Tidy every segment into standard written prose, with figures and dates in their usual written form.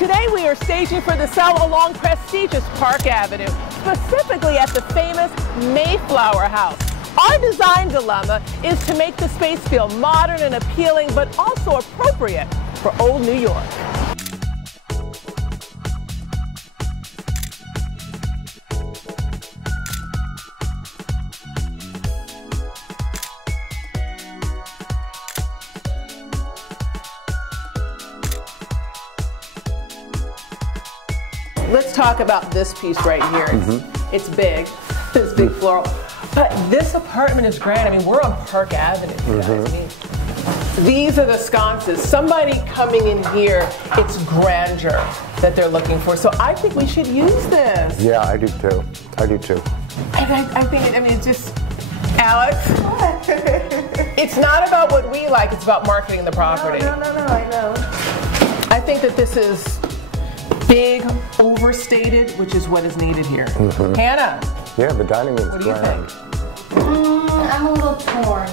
Today we are staging for the sale along prestigious Park Avenue, specifically at the famous Mayflower House. Our design dilemma is to make the space feel modern and appealing, but also appropriate for old New York. Let's talk about this piece right here. It's big, it's big floral. But this apartment is grand. I mean, we're on Park Avenue, you guys. I mean, these are the sconces. Somebody coming in here, it's grandeur that they're looking for. So I think we should use this. Yeah, I do too. I do too. I think, I mean, it's just, Alex, it's not about what we like, it's about marketing the property. No, I know. I think that this is big, overstated, which is what is needed here. Hannah. Yeah, the dining room's what do you grand. think? I'm a little torn.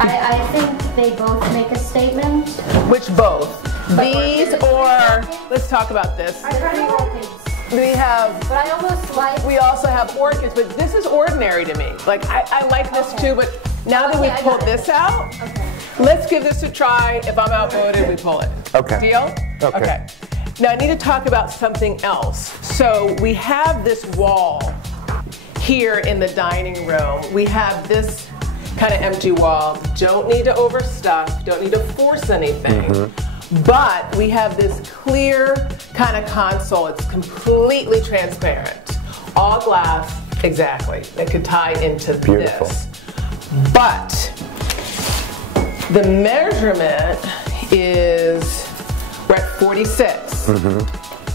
I think they both make a statement. Which both? These or, let's talk about this. I tried orchids. We have, but I almost like. we also have orchids, but this is ordinary to me. Like, I like this too, but now that we pulled this out, let's give this a try. If I'm outvoted, we pull it. Okay. Deal? Okay. Now I need to talk about something else. So we have this wall here in the dining room. We have this kind of empty wall. Don't need to overstuff, don't need to force anything. But we have this clear kind of console. It's completely transparent. All glass, exactly. It could tie into this. But the measurement is, we're at 46.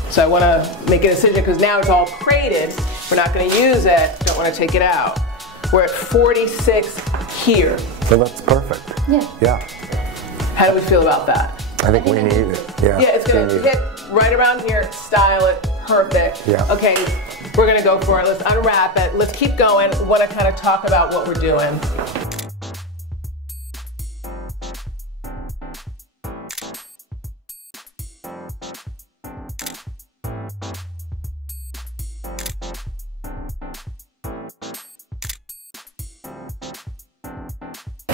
So I want to make a decision because now it's all crated. We're not going to use it. Don't want to take it out. We're at 46 here. So that's perfect. Yeah. How do we feel about that? I think we need it. Yeah. Yeah, it's going to hit right around here, style it, perfect. Yeah. Okay, we're going to go for it. Let's unwrap it. Let's keep going. I want to kind of talk about what we're doing.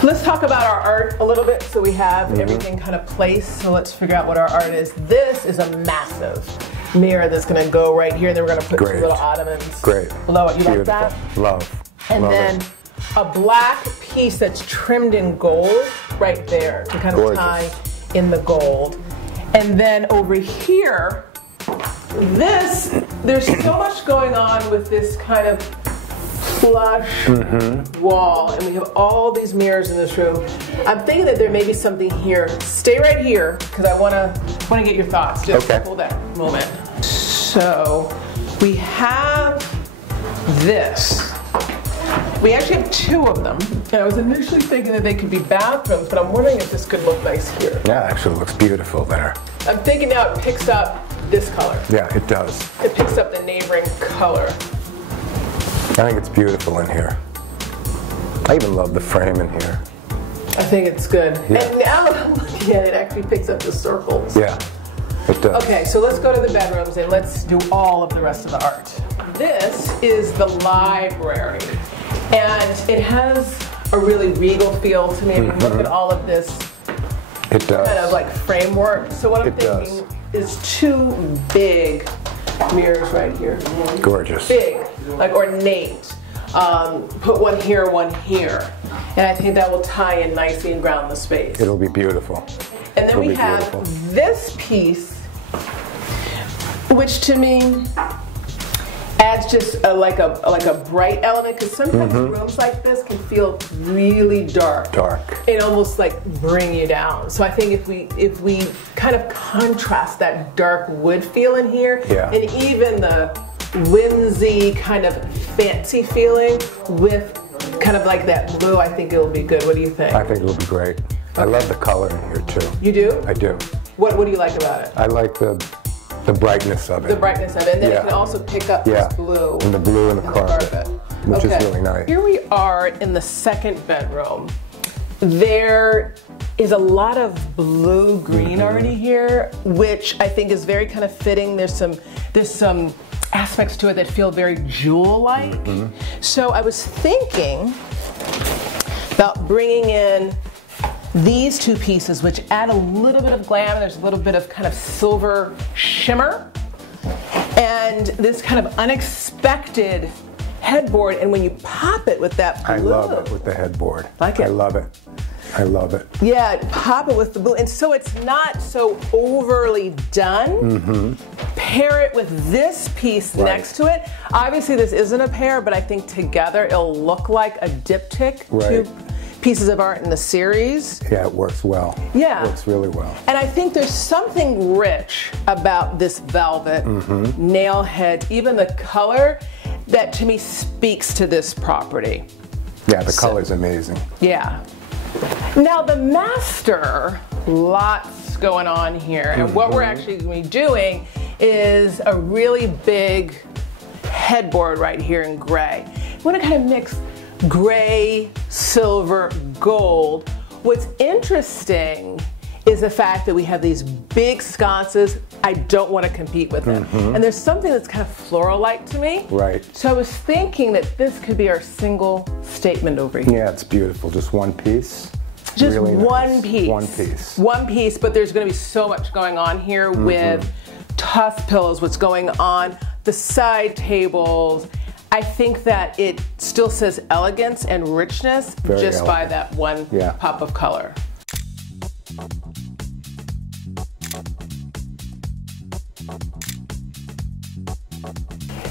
Let's talk about our art a little bit so we have everything kind of placed. So let's figure out what our art is. This is a massive mirror that's going to go right here. Then we're going to put two little ottomans below it. You like that? Love. And then a black piece that's trimmed in gold right there to kind of tie in the gold. And then over here, there's so much going on with this kind of flush wall, and we have all these mirrors in this room. I'm thinking that there may be something here. Stay right here because I want to get your thoughts. Just hold that moment. So we have this. We actually have two of them, and I was initially thinking that they could be bathrooms, but I'm wondering if this could look nice here. Yeah, it actually looks beautiful there. I'm thinking now it picks up this color. Yeah, it does. It picks up the neighboring color. I think it's beautiful in here. I even love the frame in here. I think it's good. Yeah. And now that I'm looking at it, it actually picks up the circles. Yeah, it does. Okay, so let's go to the bedrooms and let's do all of the rest of the art. This is the library, and it has a really regal feel to me. Look at all of this It does. kind of like framework. So what I'm thinking is two big mirrors right here. Gorgeous. Big, like ornate. Put one here, one here. And I think that will tie in nicely and ground the space. It'll be beautiful. And then we have this piece, which to me adds just like a bright element, because sometimes rooms like this can feel really dark. And almost like bring you down. So I think if we kind of contrast that dark wood feel in here, and even the whimsy kind of fancy feeling with kind of like that blue, I think it'll be good. What do you think? I think it'll be great. I love the color in here too. You do? I do. What do you like about it? I like the brightness of it. The brightness of it. And then it can also pick up this blue. And the blue and the carpet. Which is really nice. Here we are in the second bedroom. There is a lot of blue-green already here, which I think is very kind of fitting. There's some aspects to it that feel very jewel-like. So I was thinking about bringing in these two pieces, which add a little bit of glam. There's a little bit of kind of silver shimmer, and this kind of unexpected headboard. And when you pop it with that blue, I love it with the headboard. Like it? I love it. I love it. Yeah, pop it with the blue. And so it's not so overly done. Pair it with this piece next to it. Obviously this isn't a pair, but I think together it'll look like a diptych. Two pieces of art in the series. Yeah, it works well. Yeah. It works really well. And I think there's something rich about this velvet, nail head, even the color, that to me speaks to this property. Yeah, the color's amazing. Yeah. Now the master, lots going on here, and what we're actually going to be doing is a really big headboard right here in gray. We want to kind of mix gray, silver, gold. What's interesting is the fact that we have these big sconces. I don't want to compete with them. And there's something that's kind of floral-like to me. Right. So I was thinking that this could be our single statement over here. Yeah, it's beautiful. Just one piece. Just really one nice. piece. One piece. One piece, but there's going to be so much going on here with tuft pillows, what's going on, the side tables. I think that it still says elegance and richness just by that one pop of color.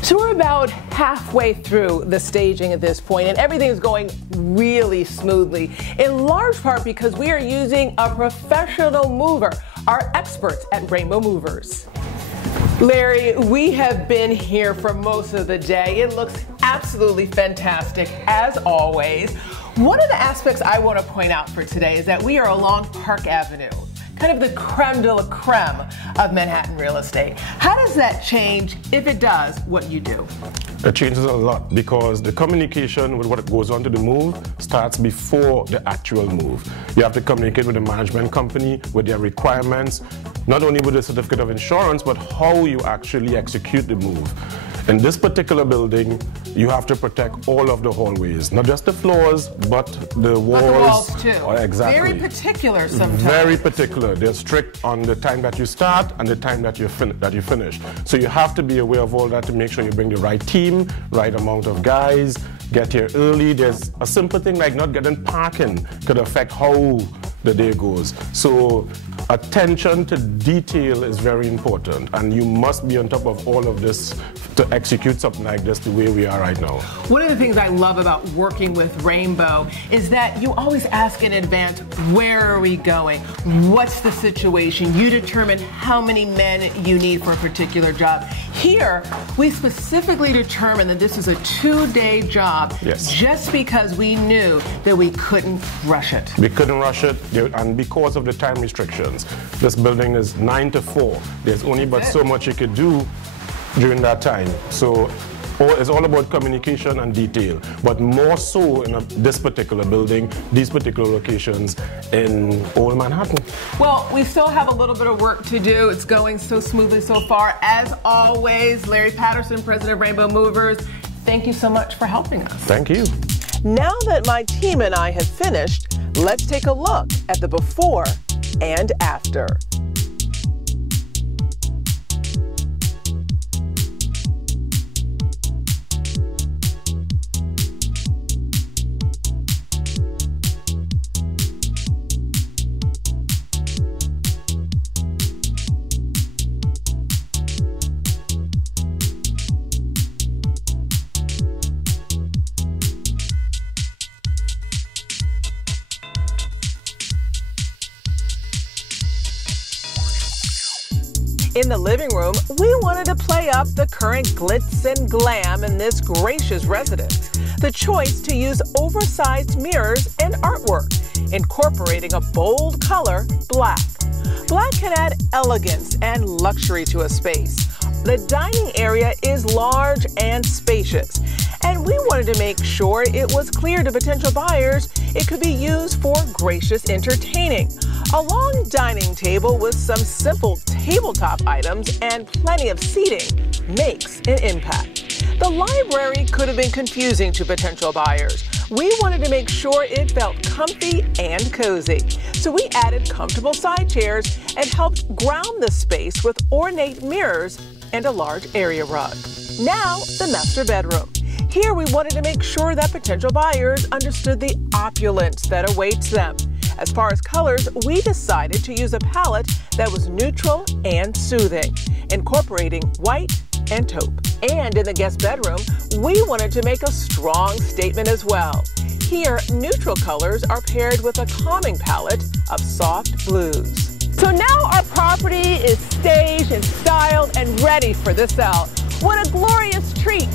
So we're about halfway through the staging at this point, and everything is going really smoothly, in large part because we are using a professional mover, our experts at Rainbow Movers. Larry, we have been here for most of the day. It looks absolutely fantastic, as always. One of the aspects I want to point out for today is that we are along Park Avenue, kind of the creme de la creme of Manhattan real estate. How does that change, if it does, what you do? It changes a lot because the communication with what goes on to the move starts before the actual move. You have to communicate with the management company, with their requirements, not only with the certificate of insurance, but how you actually execute the move. In this particular building, you have to protect all of the hallways, not just the floors, but the walls. But the walls too. Exactly. Very particular sometimes. Very particular. They're strict on the time that you start and the time that you finish. So you have to be aware of all that to make sure you bring the right team, right amount of guys, get here early. There's a simple thing like not getting parking could affect how the day goes. So attention to detail is very important, and you must be on top of all of this to execute something like this the way we are right now. One of the things I love about working with Rainbow is that you always ask in advance, where are we going? What's the situation? You determine how many men you need for a particular job. Here, we specifically determined that this is a 2-day job just because we knew that we couldn't rush it. We couldn't rush it, and because of the time restrictions. This building is 9 to 4. There's only but so much you could do during that time. So it's all about communication and detail, but more so in this particular building, these particular locations in Old Manhattan. Well, we still have a little bit of work to do. It's going so smoothly so far. As always, Larry Patterson, President of Rainbow Movers, thank you so much for helping us. Thank you. Now that my team and I have finished, let's take a look at the before and after. In the living room, we wanted to play up the current glitz and glam in this gracious residence. The choice to use oversized mirrors and artwork, incorporating a bold color, black. Black can add elegance and luxury to a space. The dining area is large and spacious, And we wanted to make sure it was clear to potential buyers it could be used for gracious entertaining. A long dining table with some simple tabletop items and plenty of seating makes an impact. The library could have been confusing to potential buyers. We wanted to make sure it felt comfy and cozy. So we added comfortable side chairs and helped ground the space with ornate mirrors and a large area rug. Now, the master bedroom. Here we wanted to make sure that potential buyers understood the opulence that awaits them. As far as colors, we decided to use a palette that was neutral and soothing, incorporating white and taupe. And in the guest bedroom, we wanted to make a strong statement as well. Here, neutral colors are paired with a calming palette of soft blues. So now our property is staged and styled and ready for the sale. What a glorious treat